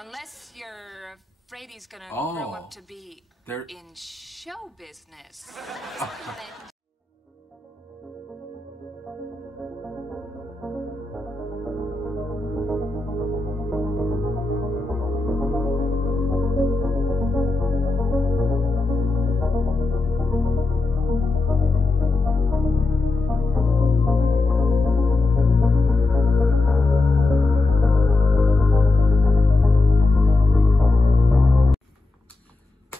Unless you're afraid he's gonna grow up to be in show business.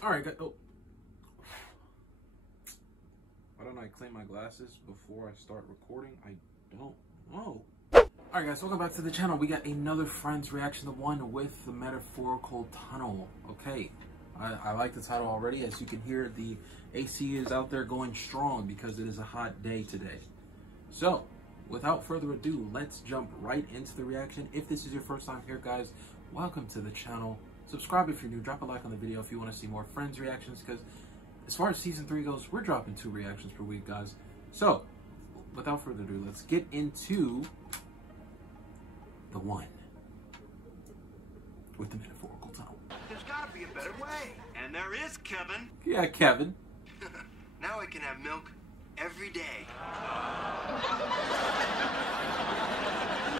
Alright, oh. Why don't I clean my glasses before I start recording? I don't know. Alright guys, welcome back to the channel. We got another Friends reaction, the one with the Metaphorical Tunnel. Okay, I like the title already. As you can hear, the AC is out there going strong because it is a hot day today. So, without further ado, let's jump right into the reaction. If this is your first time here, guys, welcome to the channel. Subscribe if you're new, drop a like on the video if you want to see more Friends reactions, because as far as season 3 goes, we're dropping 2 reactions per week, guys. So, without further ado, let's get into the one with the Metaphorical Tunnel. There's gotta be a better way. And there is, Kevin. Yeah, Kevin. Now I can have milk every day.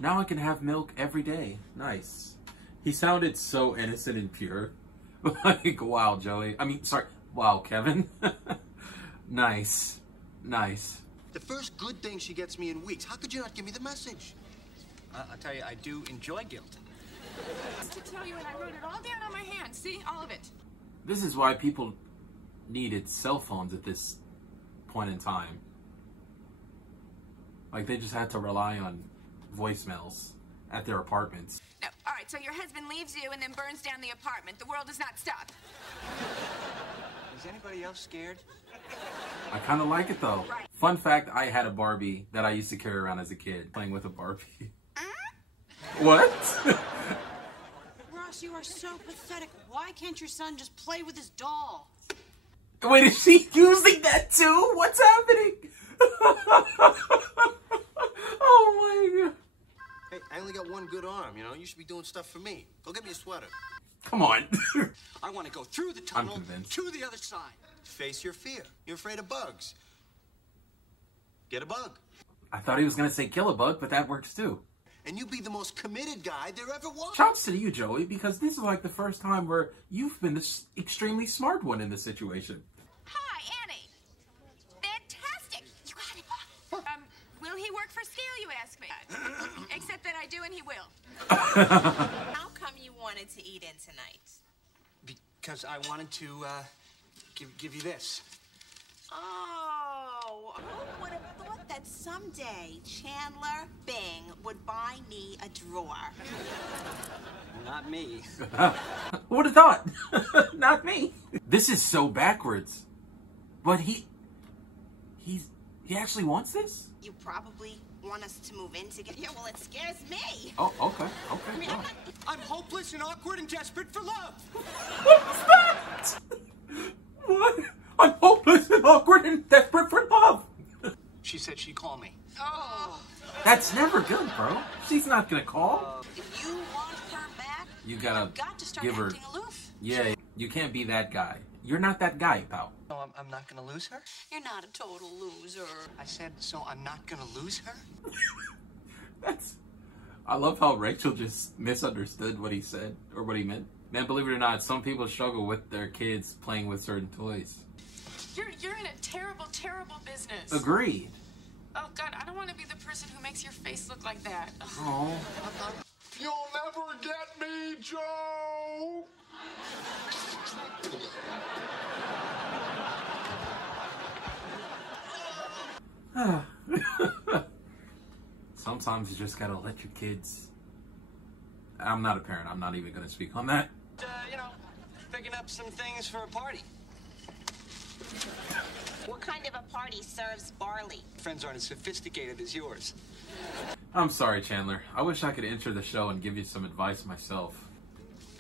Now I can have milk every day. Nice. He sounded so innocent and pure. Like, wow, Joey. I mean, sorry. Wow, Kevin. Nice. Nice. The first good thing she gets me in weeks. How could you not give me the message? I'll tell you, I do enjoy guilt. To tell you, and I wrote it all down on my hand. See? All of it. This is why people needed cell phones at this point in time. Like, they just had to rely on voicemails at their apartments. No, all right, so your husband leaves you and then burns down the apartment. The world does not stop. Is anybody else scared? I kind of like it, though. Right. Fun fact, I had a Barbie that I used to carry around as a kid, playing with a Barbie. What? Ross, you are so pathetic. Why can't your son just play with his doll? Wait, is she using that too? What's happening? Oh my god. Hey, I only got one good arm, you know? You should be doing stuff for me. Go get me a sweater. Come on. I want to go through the tunnel I'm convinced. to the other side. Face your fear. You're afraid of bugs. Get a bug. I thought he was going to say kill a bug, but that works too. And you be the most committed guy there ever was. Shouts to you, Joey, because this is like the first time where you've been this extremely smart one in this situation. Hi, Annie. Fantastic. You got it. Will he work for scale, you ask me? Except that I do and he will. How come you wanted to eat in tonight? Because I wanted to, give you this. Oh, who would have thought that someday Chandler Bing would buy me a drawer? Not me. Who would have thought? Not me. This is so backwards. But he actually wants this? You probably want us to move in together. Yeah, well, it scares me. Oh, okay. Okay. I mean, wow. I'm hopeless and awkward and desperate for love. What's that? What? I'm hopeless and awkward and desperate for love. She said she'd call me. Oh. That's never good, bro. She's not gonna call. If you want her back, You've got to start give her. acting aloof. Yeah, you can't be that guy. You're not that guy, pal. No, I'm not gonna lose her? You're not a total loser. I said, so I'm not gonna lose her? I love how Rachel just misunderstood what he said, or what he meant. Man, believe it or not, some people struggle with their kids playing with certain toys. You're in a terrible, terrible business. Agreed. Oh, God, I don't want to be the person who makes your face look like that. Oh. You'll never get me, Joe! Sometimes you just gotta let your kids... I'm not a parent. I'm not even gonna speak on that. You know, picking up some things for a party. What kind of a party serves barley? Friends aren't as sophisticated as yours. I'm sorry, Chandler. I wish I could enter the show and give you some advice myself.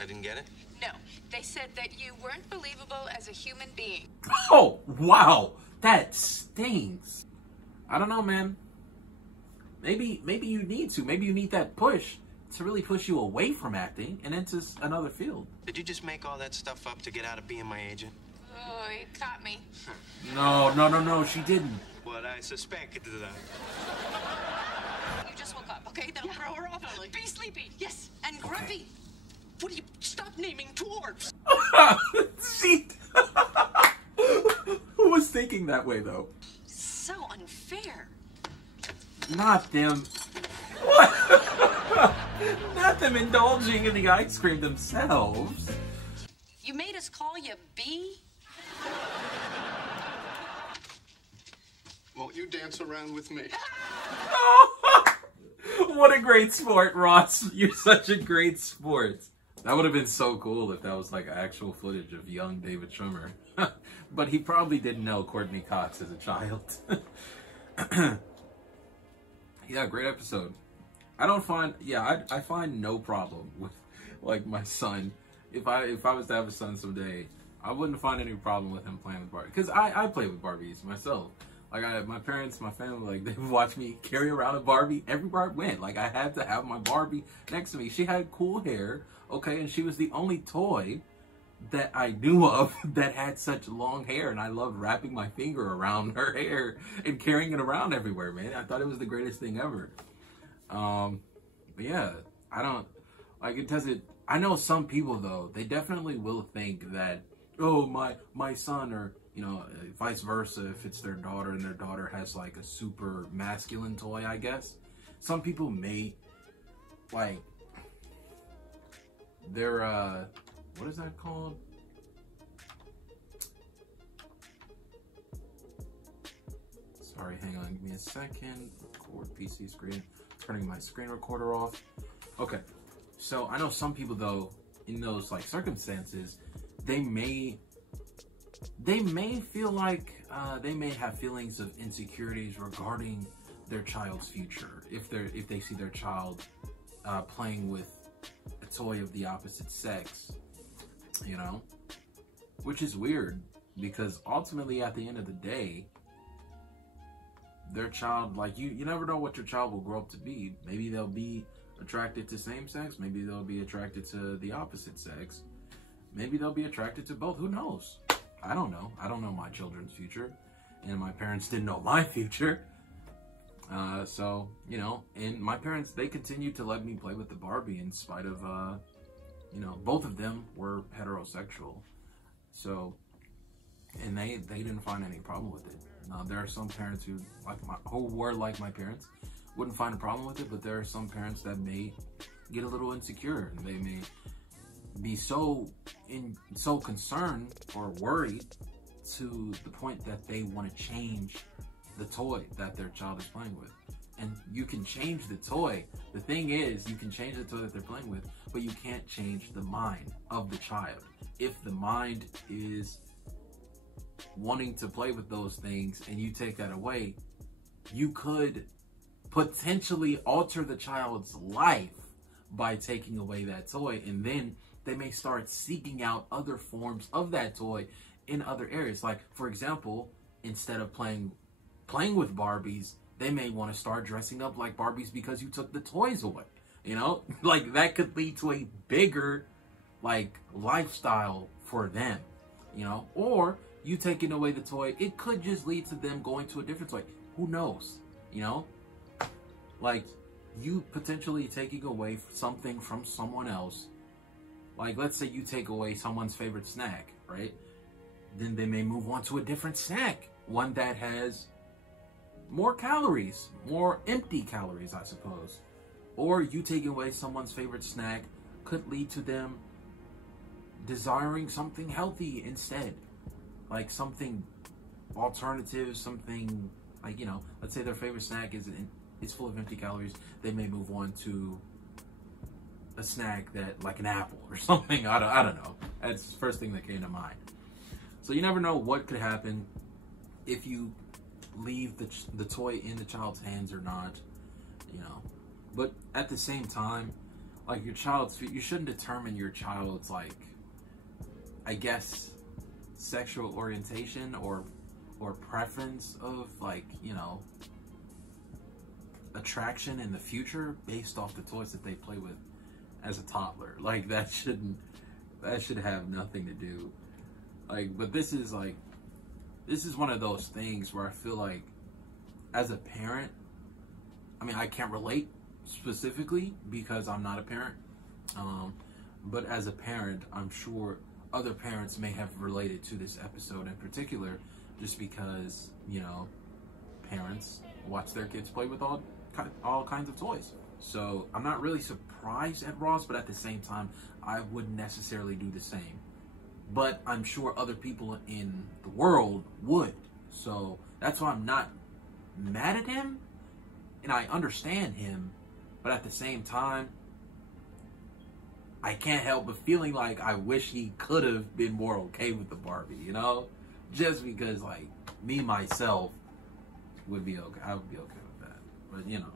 I didn't get it? No, they said that you weren't believable as a human being. Oh, wow. That stings. I don't know, man. Maybe you need to. Maybe you need that push to really push you away from acting and into another field. Did you just make all that stuff up to get out of being my agent? Oh, he caught me. No, she didn't. What I suspected. You just woke up, okay? That'll throw her off. Be sleepy. Yes, and grumpy. What do you stop naming dwarves? See, who was thinking that way though? So unfair. Not them. What? Not them indulging in the ice cream themselves. You made us call you B? Won't you dance around with me? What a great sport, Ross. You're such a great sport. That would have been so cool if that was like actual footage of young David Schwimmer. But he probably didn't know Courtney Cox as a child. Yeah, great episode. I find no problem with like my son. If I was to have a son someday, I wouldn't find any problem with him playing with Barbie. Because I play with Barbies myself. Like my parents, my family, like they would watch me carry around a Barbie everywhere I went. Like I had to have my Barbie next to me. She had cool hair, okay, and she was the only toy that I knew of that had such long hair, and I loved wrapping my finger around her hair and carrying it around everywhere, man. I thought it was the greatest thing ever. But yeah, I don't like it. Doesn't. I know some people though, they definitely will think that, oh, my son, or you know, vice versa, if it's their daughter and their daughter has like a super masculine toy, I guess. Some people may, like, they're, what is that called? Sorry, hang on, give me a second. Record PC screen, turning my screen recorder off. Okay, so I know some people though, in those like circumstances, they may feel like they may have feelings of insecurities regarding their child's future if they see their child playing with a toy of the opposite sex, you know, which is weird because ultimately at the end of the day, their child, like you never know what your child will grow up to be. Maybe they'll be attracted to same sex, maybe they'll be attracted to the opposite sex, maybe they'll be attracted to both. Who knows? I don't know. I don't know my children's future, and my parents didn't know my future. So, you know, and my parents, they continued to let me play with the Barbie in spite of, you know, both of them were heterosexual. So, and they didn't find any problem with it. There are some parents who were like my parents, wouldn't find a problem with it, but there are some parents that may get a little insecure, and they may be so concerned or worried to the point that they want to change the toy that their child is playing with. And you can change the toy. The thing is, you can change the toy that they're playing with, but you can't change the mind of the child. If the mind is wanting to play with those things and you take that away, you could potentially alter the child's life by taking away that toy, and then they may start seeking out other forms of that toy in other areas. Like, for example, instead of playing with Barbies, they may want to start dressing up like Barbies because you took the toys away. You know, like that could lead to a bigger, like, lifestyle for them, you know, or you taking away the toy, it could just lead to them going to a different toy. Who knows, you know, like you potentially taking away something from someone else. Like, let's say you take away someone's favorite snack, right? Then they may move on to a different snack, one that has more calories, more empty calories, I suppose. Or you taking away someone's favorite snack could lead to them desiring something healthy instead. Like something alternative, something like, you know, let's say their favorite snack is full of empty calories. They may move on to a snack that, like an apple or something. I don't know. That's the first thing that came to mind. So you never know what could happen if you leave the toy in the child's hands or not, you know. But at the same time, like you shouldn't determine your child's, like, I guess, sexual orientation or preference of, like, you know, attraction in the future based off the toys that they play with as a toddler. Like, that should have nothing to do. Like, but this is one of those things where I feel like, as a parent, I mean, I can't relate specifically because I'm not a parent, but as a parent, I'm sure other parents may have related to this episode in particular, just because, you know, parents watch their kids play with all kinds of toys. So I'm not really surprised at Ross, but at the same time, I wouldn't necessarily do the same. But I'm sure other people in the world would. So that's why I'm not mad at him, and I understand him, but at the same time, I can't help but feeling like I wish he could have been more okay with the Barbie, you know? Just because, like, me, myself, would be okay. I would be okay with that. But, you know,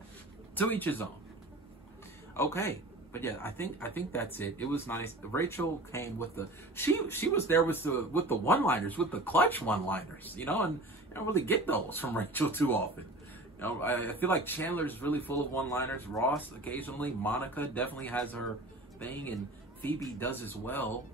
to each his own. Okay. But yeah, I think that's it. It was nice. Rachel came with the, she was there with the one-liners, with the clutch one-liners, you know, and you don't really get those from Rachel too often. You know, I feel like Chandler's really full of one-liners. Ross occasionally. Monica definitely has her thing, and Phoebe does as well.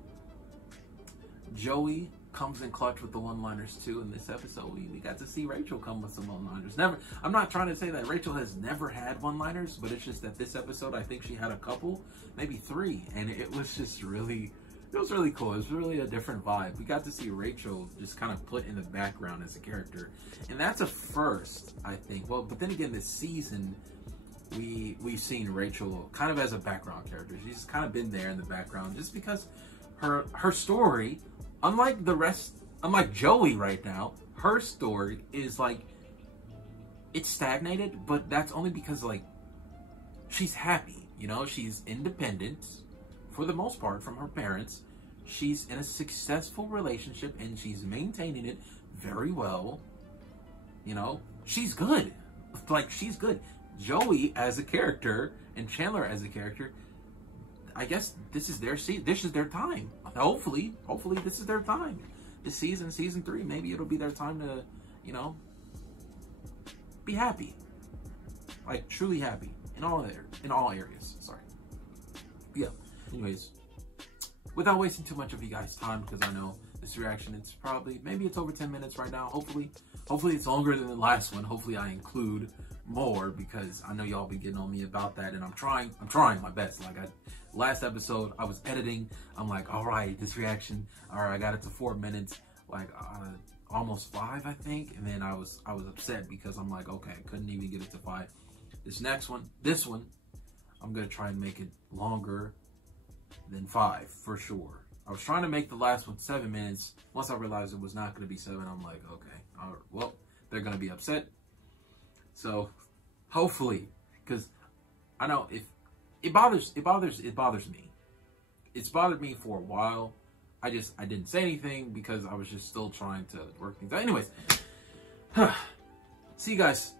Joey comes in clutch with the one-liners too. In this episode, we got to see Rachel come with some one-liners. I'm not trying to say that Rachel has never had one-liners, but it's just that this episode, I think she had a couple, maybe 3, and it was just really, it was really cool. It was really a different vibe. We got to see Rachel just kind of put in the background as a character, and that's a first, I think. Well, but then again, this season, we've seen Rachel kind of as a background character. She's kind of been there in the background just because her story, unlike Joey right now, her story is like, it's stagnated, but that's only because, like, she's happy, you know? She's independent for the most part from her parents. She's in a successful relationship and she's maintaining it very well. You know, she's good. Like, she's good. Joey as a character and Chandler as a character, I guess this is their time. Hopefully this is their time. This season 3, maybe it'll be their time to, you know, be happy. Like, truly happy in all areas. Sorry. But yeah. Anyways, without wasting too much of you guys' time, because I know this reaction, it's probably, maybe it's over 10 minutes right now. Hopefully it's longer than the last one. Hopefully I include more, because I know y'all be getting on me about that, and I'm trying my best. Like, last episode I was editing, I'm like, all right, this reaction, all right, I got it to 4 minutes, like almost 5, I think, and then I was upset because I'm like, okay, I couldn't even get it to 5. This one, I'm gonna try and make it longer than 5 for sure. I was trying to make the last one 7 minutes. Once I realized it was not gonna be 7, I'm like, okay, well, they're gonna be upset. So hopefully, because I know if it bothers me. It's bothered me for a while. I didn't say anything because I was just still trying to work things out. Anyways, see you guys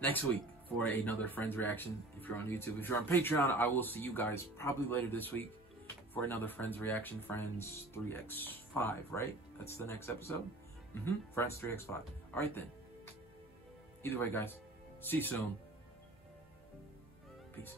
next week for another Friends reaction. If you're on YouTube, if you're on Patreon, I will see you guys probably later this week for another Friends reaction. Friends 3x5, right? That's the next episode. Friends 3x5. All right then. Either way, guys. See you soon. Peace.